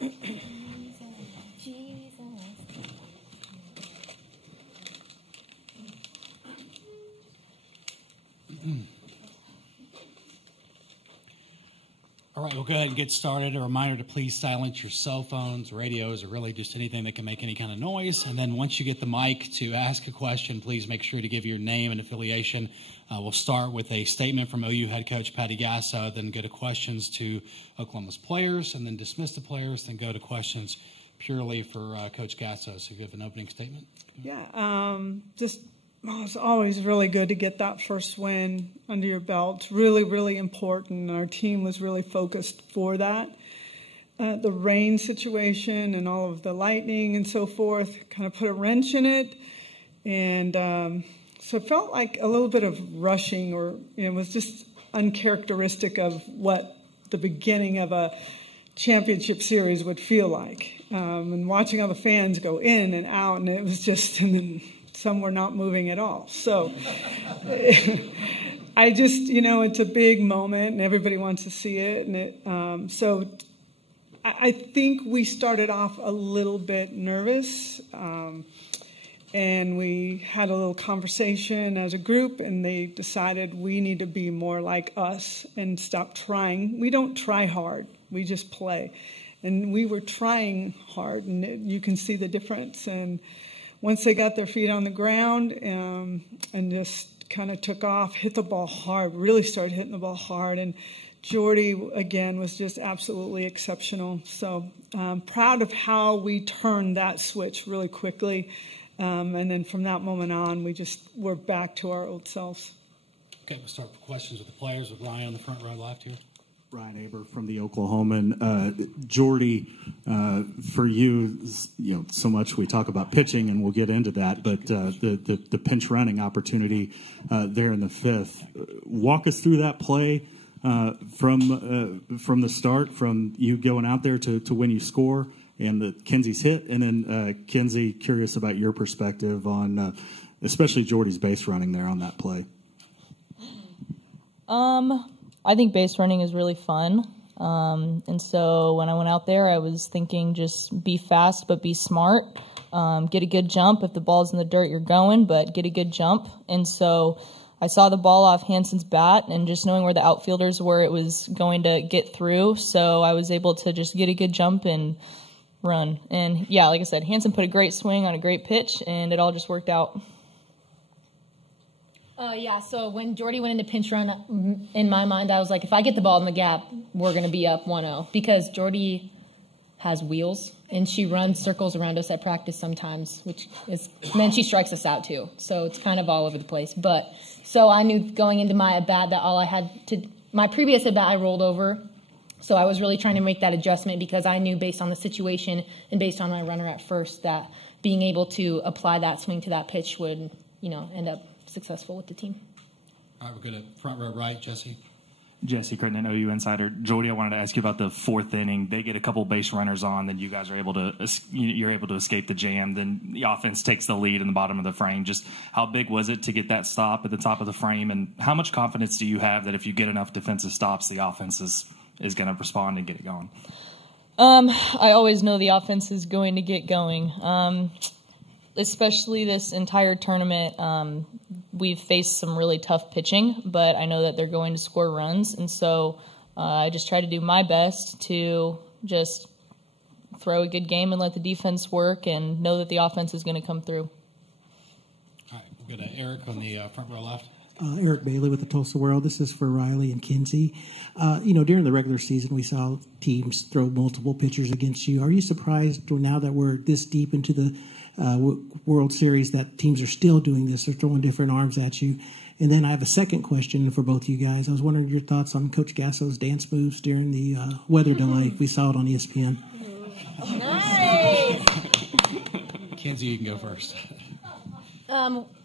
All right, we'll go ahead and get started. A reminder to please silence your cell phones, radios, or really just anything that can make any kind of noise. And then once you get the mic to ask a question, please make sure to give your name and affiliation. We'll start with a statement from OU head coach Patty Gasso, then go to questions to Oklahoma's players, and then dismiss the players, then go to questions purely for Coach Gasso. So you have an opening statement? Yeah, it's always really good to get that first win under your belt. It's really, really important. Our team was really focused for that. The rain situation and all of the lightning and so forth kind of put a wrench in it. And so it felt like a little bit of rushing, or it was just uncharacteristic of what the beginning of a championship series would feel like. And watching all the fans go in and out, and it was just... And then, some were not moving at all. So I just, it's a big moment and everybody wants to see it. And so I think we started off a little bit nervous. And we had a little conversation as a group, and they decided we need to be more like us and stop trying. We don't try hard. We just play. And we were trying hard, and you can see the difference. And once they got their feet on the ground and just kind of took off, hit the ball hard, really started hitting the ball hard. And Jordy, again, was just absolutely exceptional. So proud of how we turned that switch really quickly. And then from that moment on, we're back to our old selves. Okay, we'll start with questions with the players, with Ryan on the front row left here. Ryan Aber from the Oklahoman. Jordy, for you, so much we talk about pitching, and we'll get into that, but the pinch running opportunity there in the fifth. Walk us through that play from the start, from you going out there to when you score, and the Kenzie's hit, and then Kenzie, curious about your perspective on especially Jordy's base running there on that play. I think base running is really fun. And so when I went out there, I was thinking just be fast but be smart. Get a good jump. If the ball's in the dirt, you're going, but get a good jump. And so I saw the ball off Hanson's bat, and just knowing where the outfielders were, it was going to get through. So I was able to just get a good jump and run. And, yeah, like I said, Hanson put a great swing on a great pitch, and it all just worked out. So when Jordy went into pinch run, in my mind, I was like, if I get the ball in the gap, we're going to be up 1-0. Because Jordy has wheels, and she runs circles around us at practice sometimes, and then she strikes us out too. So it's kind of all over the place. So I knew going into my at-bat that my previous at-bat I rolled over. So I was really trying to make that adjustment, because I knew based on the situation and based on my runner at first that being able to apply that swing to that pitch would, end up successful with the team. All right, we're good at front row right, Jesse. Jesse Crittenden, OU Insider. Jordy, I wanted to ask you about the fourth inning. They get a couple base runners on, then you guys are you're able to escape the jam. Then the offense takes the lead in the bottom of the frame. Just how big was it to get that stop at the top of the frame, and how much confidence do you have that if you get enough defensive stops, the offense is going to respond and get it going? I always know the offense is going to get going. Especially this entire tournament, we've faced some really tough pitching, but I know that they're going to score runs, and so I just try to do my best to just throw a good game and let the defense work and know that the offense is going to come through. All right, we'll go to Eric on the front row left. Eric Bailey with the Tulsa World. This is for Riley and Kinsey. During the regular season, we saw teams throw multiple pitchers against you. Are you surprised now that we're this deep into the World Series that teams are still doing this? They're throwing different arms at you. And then I have a second question for both of you guys. I was wondering your thoughts on Coach Gasso's dance moves during the weather delay. We saw it on ESPN. Nice! Kenzie, you can go first.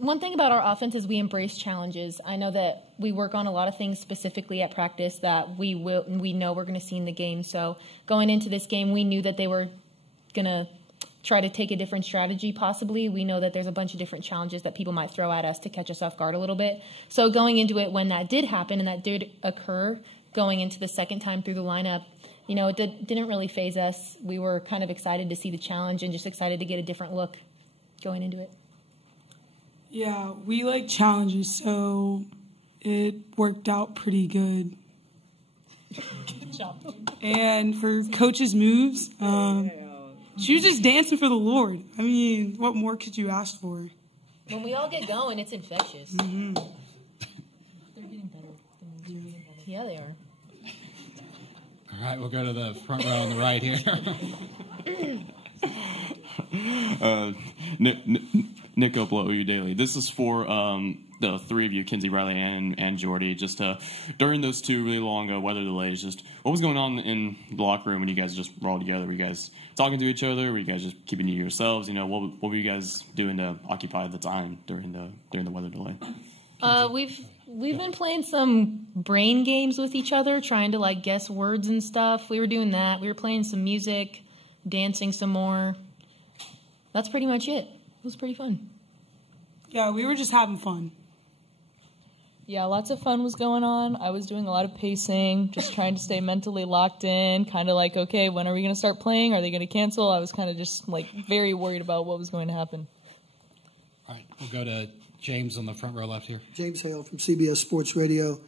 One thing about our offense is we embrace challenges. I know that we work on a lot of things specifically at practice that we know we're going to see in the game. So going into this game, we knew that they were going to try to take a different strategy possibly. We know that there's a bunch of different challenges that people might throw at us to catch us off guard a little bit. So going into it, when that did happen and that did occur, going into the second time through the lineup, it didn't really faze us. We were kind of excited to see the challenge and just excited to get a different look going into it. Yeah, we like challenges, so it worked out pretty good. Good job. And for Coach's moves, she was just dancing for the Lord. I mean, what more could you ask for? When we all get going, it's infectious. Mm-hmm. They're getting better. Yeah, they are. All right, we'll go to the front row on the right here. Nick Opolo, OU Daily. This is for the three of you, Kinsey, Riley, and Jordy. Just during those two really long weather delays, just what was going on in the locker room when you guys just were all together? Were you guys talking to each other? Were you guys just keeping to yourselves? What were you guys doing to occupy the time during the weather delay? We've been playing some brain games with each other, trying to guess words and stuff. We were doing that. We were playing some music, dancing some more. That's pretty much it. It was pretty fun. Yeah, we were just having fun. Yeah, lots of fun was going on. I was doing a lot of pacing, just trying to stay mentally locked in, kind of okay, when are we going to start playing? Are they going to cancel? I was kind of just very worried about what was going to happen. All right, we'll go to James on the front row left here. James Hale from CBS Sports Radio.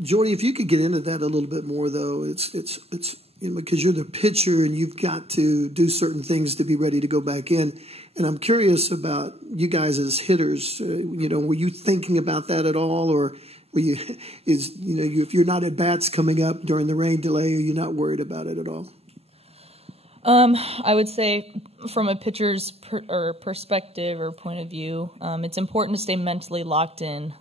Jordy, if you could get into that a little bit more, though, it's because you're the pitcher and you've got to do certain things to be ready to go back in. And I'm curious about you guys as hitters. Were you thinking about that at all, or were you? If you're not at bats coming up during the rain delay, are you not worried about it at all? I would say from a pitcher's perspective or point of view, it's important to stay mentally locked in.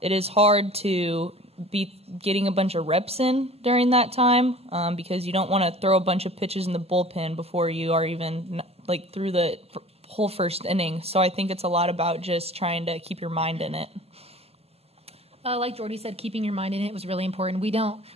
It is hard to be getting a bunch of reps in during that time because you don't want to throw a bunch of pitches in the bullpen before you are even through the whole first inning. So I think it's a lot about just trying to keep your mind in it. Like Jordy said, keeping your mind in it was really important.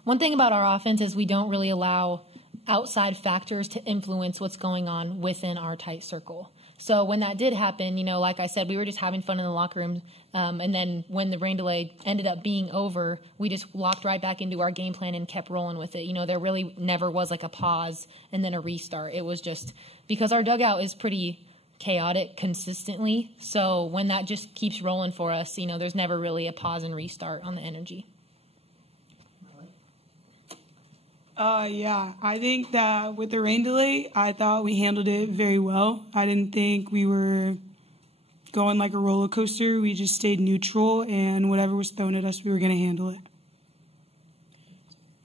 One thing about our offense is we don't really allow outside factors to influence what's going on within our tight circle. So when that did happen, like I said, we were just having fun in the locker room. And then when the rain delay ended up being over, we just locked right back into our game plan and kept rolling with it. There really never was a pause and then a restart. It was just because our dugout is pretty chaotic consistently. So when that just keeps rolling for us, there's never really a pause and restart on the energy. Yeah, I think that with the rain delay, I thought we handled it very well. I didn't think we were going like a roller coaster. We just stayed neutral, and whatever was thrown at us, we were going to handle it.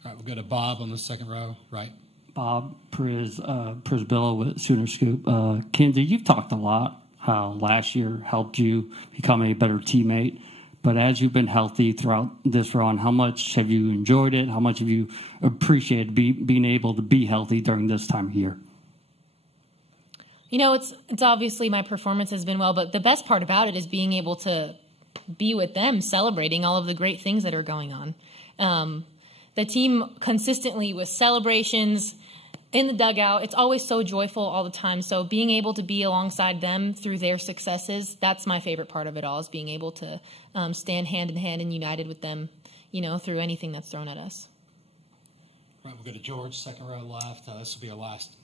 All right, we'll go to Bob on the second row, right? Bob Prisbilla with Sooner Scoop. Kinsey, you've talked a lot how last year helped you become a better teammate. But as you've been healthy throughout this run, how much have you enjoyed it? How much have you appreciated being able to be healthy during this time of year? It's obviously my performance has been well, but the best part about it is being able to be with them, celebrating all of the great things that are going on. The team consistently with celebrations in the dugout, it's always so joyful all the time. So being able to be alongside them through their successes, that's my favorite part of it all, is being able to stand hand in hand and united with them, through anything that's thrown at us. All right, we'll go to George, second row left. This will be our last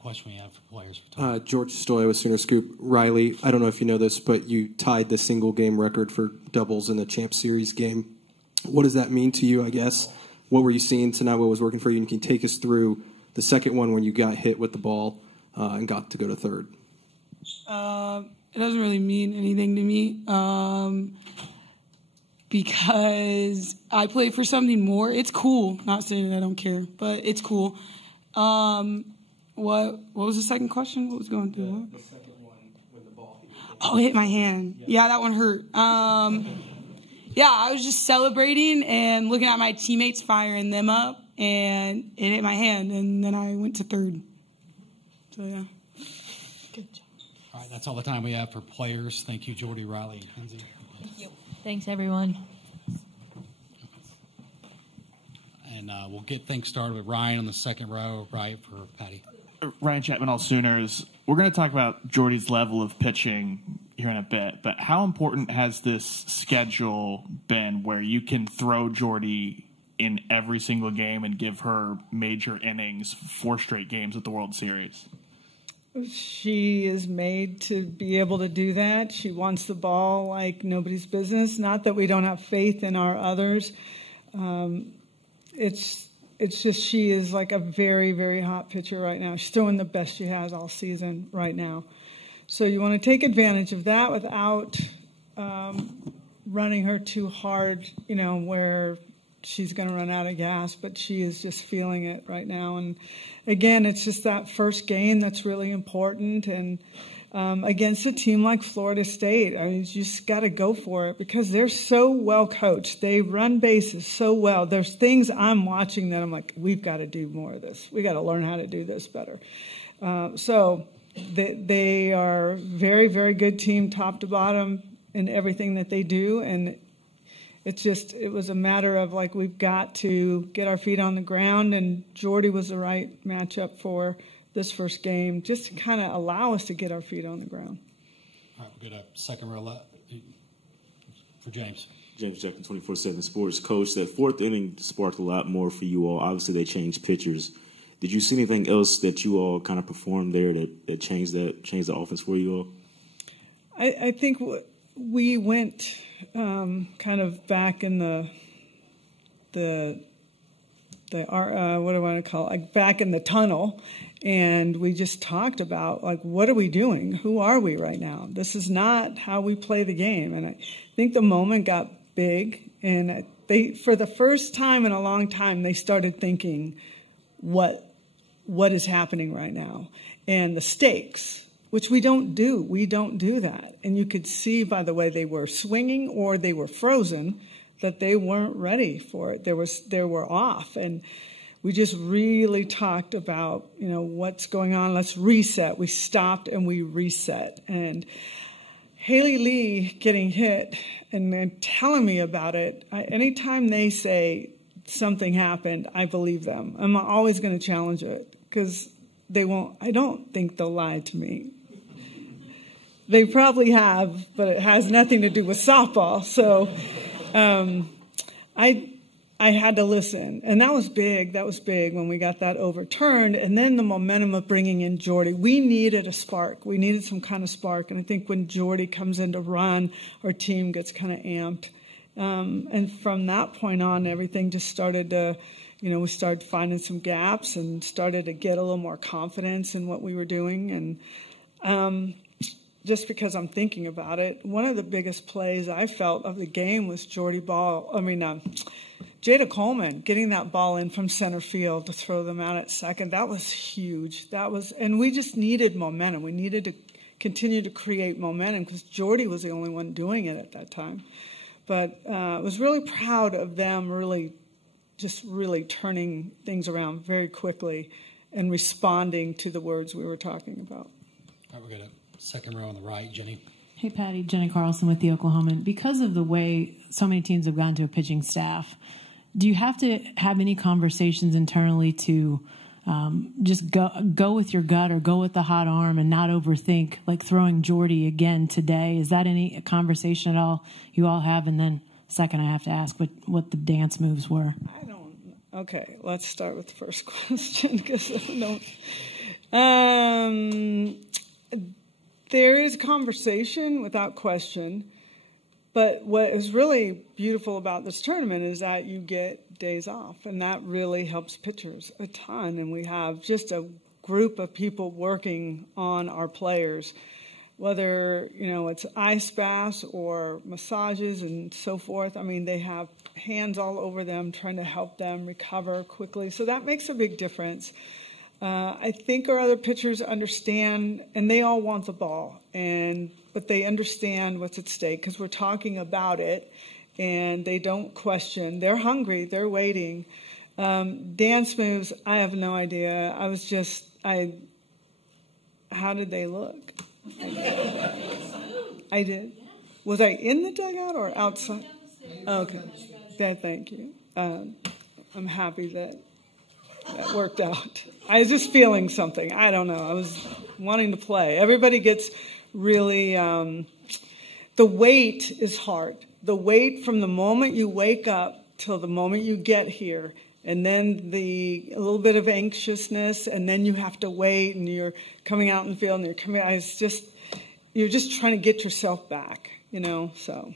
question we have for players. George Stoya with Sooner Scoop. Riley, I don't know if you know this, but you tied the single game record for doubles in the Champ Series game. What does that mean to you, I guess? What were you seeing tonight? What was working for you? And can you take us through the second one when you got hit with the ball and got to go to third? It doesn't really mean anything to me because I play for something more. It's cool. Not saying I don't care, but it's cool. What was the second question? What was going through? The second one when the ball hit you. Oh, it hit my hand. Yeah, that one hurt. Yeah, I was just celebrating and looking at my teammates firing them up, and it hit my hand, and then I went to third. So, yeah. Good job. All right, that's all the time we have for players. Thank you, Jordy, Riley, and Kinsey. Thank you. Thanks, everyone. And we'll get things started with Ryan on the second row, right, for Patty. Ryan Chapman, all Sooners. We're going to talk about Jordy's level of pitching here in a bit, but how important has this schedule been where you can throw Jordy in every single game and give her major innings 4 straight games at the World Series? She is made to be able to do that. She wants the ball like nobody's business. Not that we don't have faith in our others. It's just she is like a very, very hot pitcher right now. She's throwing the best she has all season right now. So you want to take advantage of that without running her too hard, where she's going to run out of gas, but she is just feeling it right now. And again, it's just that first game that's really important. And against a team like Florida State, I mean, you just got to go for it because they're so well coached. They run bases so well. There's things I'm watching that I'm like, we've got to do more of this. We got to learn how to do this better. So they are a very, very good team, top to bottom, in everything that they do. And it was a matter of like, we've got to get our feet on the ground, and Jordy was the right matchup for this first game, just to kind of allow us to get our feet on the ground. All right, we'll go to second row for James. James Jackson, 24/7 Sports. Coach, that fourth inning sparked a lot more for you all. Obviously, they changed pitchers. Did you see anything else that you all kind of performed there that changed the offense for you all? I think we went kind of back in the what do I want to call it? Like back in the tunnel, and we just talked about like, what are we doing? Who are we right now? This is not how we play the game. And I think the moment got big, and they, for the first time in a long time, they started thinking, what is happening right now, and the stakes, which we don't do. We don't do that. And you could see by the way they were swinging or they were frozen that they weren't ready for it. They were off. And we just really talked about, what's going on. Let's reset. We stopped and we reset. And Haley Lee getting hit and then telling me about it, anytime they say something happened, I believe them. I'm always going to challenge it because they won't. I don't think they'll lie to me. They probably have, but it has nothing to do with softball. So I had to listen, and that was big. That was big when we got that overturned, and then the momentum of bringing in Jordy. We needed a spark. We needed some kind of spark, and I think when Jordy comes in to run, our team gets kind of amped. And from that point on, everything just started to, we started finding some gaps and started to get a little more confidence in what we were doing. And just because I'm thinking about it, one of the biggest plays I felt of the game was Jada Coleman getting that ball in from center field to throw them out at second. That was huge. And we just needed momentum. We needed to continue to create momentum because Jordy was the only one doing it at that time. But I was really proud of them really turning things around very quickly and responding to the words we were talking about. All right, we're going to second row on the right, Jenny. Hey, Patty, Jenny Carlson with the Oklahoman. Because of the way so many teams have gone to a pitching staff, do you have to have any conversations internally to just go with your gut or go with the hot arm and not overthink, like throwing Jordy again today? Is that any conversation at all you all have? And then second, I have to ask what the dance moves were. Okay, let's start with the first question because I don't. There is conversation without question, but what is really beautiful about this tournament is that you get days off, and that really helps pitchers a ton. And we have just a group of people working on our players, whether it's ice baths or massages and so forth. I mean, they have hands all over them trying to help them recover quickly, so that makes a big difference. I think our other pitchers understand, and they all want the ball, but they understand what's at stake because we're talking about it, and they don't question. They're hungry. They're waiting. Dance moves, I have no idea. How did they look? I did. Was I in the dugout or outside? Okay. Thank you. I'm happy that worked out. I was just feeling something. I don't know. I was wanting to play. Everybody gets really, the wait is hard. The wait from the moment you wake up till the moment you get here. And then a little bit of anxiousness, and then you have to wait, and you're coming out in the field, and you're just trying to get yourself back, So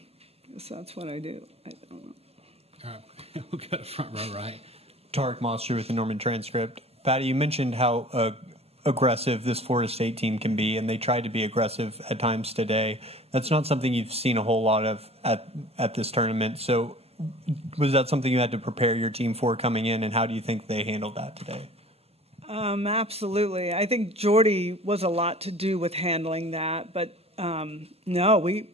that's what I do. I don't know. All right, we'll go to front row, right? Tarek Monster with the Norman Transcript. Patty, you mentioned how aggressive this Florida State team can be, and they tried to be aggressive at times today. That's not something you've seen a whole lot of at this tournament. So was that something you had to prepare your team for coming in, and how do you think they handled that today? Absolutely. I think Jordy was a lot to do with handling that, but no, we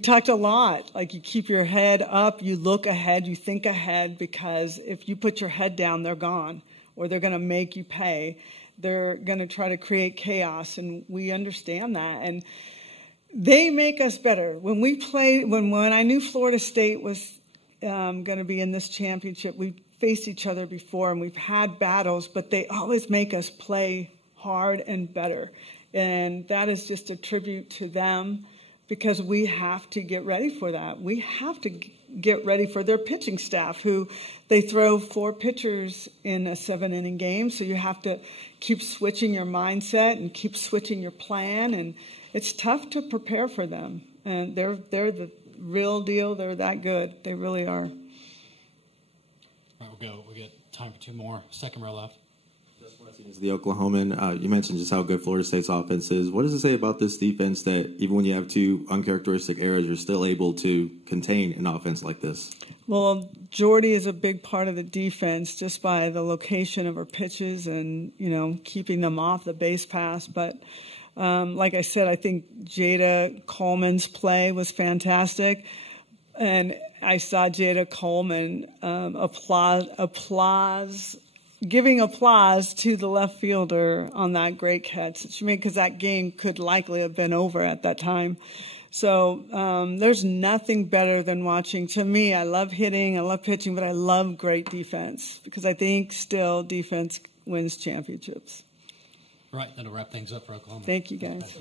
talked a lot. Like, you keep your head up, you look ahead, you think ahead, because if you put your head down, they're gone, or they're going to make you pay. They're going to try to create chaos, and we understand that. And they make us better. When we played, when I knew Florida State was going to be in this championship, we faced each other before, and we've had battles, but they always make us play hard and better. And that is just a tribute to them, because we have to get ready for that. We have to get ready for their pitching staff, who they throw 4 pitchers in a 7-inning game, so you have to keep switching your mindset and keep switching your plan, and it's tough to prepare for them. And they're the real deal. They're that good. They really are. All right, we'll get time for 2 more. Second row left. The Oklahoman, you mentioned just how good Florida State's offense is. What does it say about this defense that even when you have 2 uncharacteristic errors, you're still able to contain an offense like this? Well, Jordy is a big part of the defense just by the location of her pitches and, keeping them off the base pass. But like I said, I think Jada Coleman's play was fantastic. And I saw Jada Coleman giving applause to the left fielder on that great catch that she made, because that game could likely have been over at that time. So there's nothing better than watching. To me, I love hitting, I love pitching, but I love great defense, because I think still defense wins championships. Right, that'll wrap things up for Oklahoma. Thank you, guys.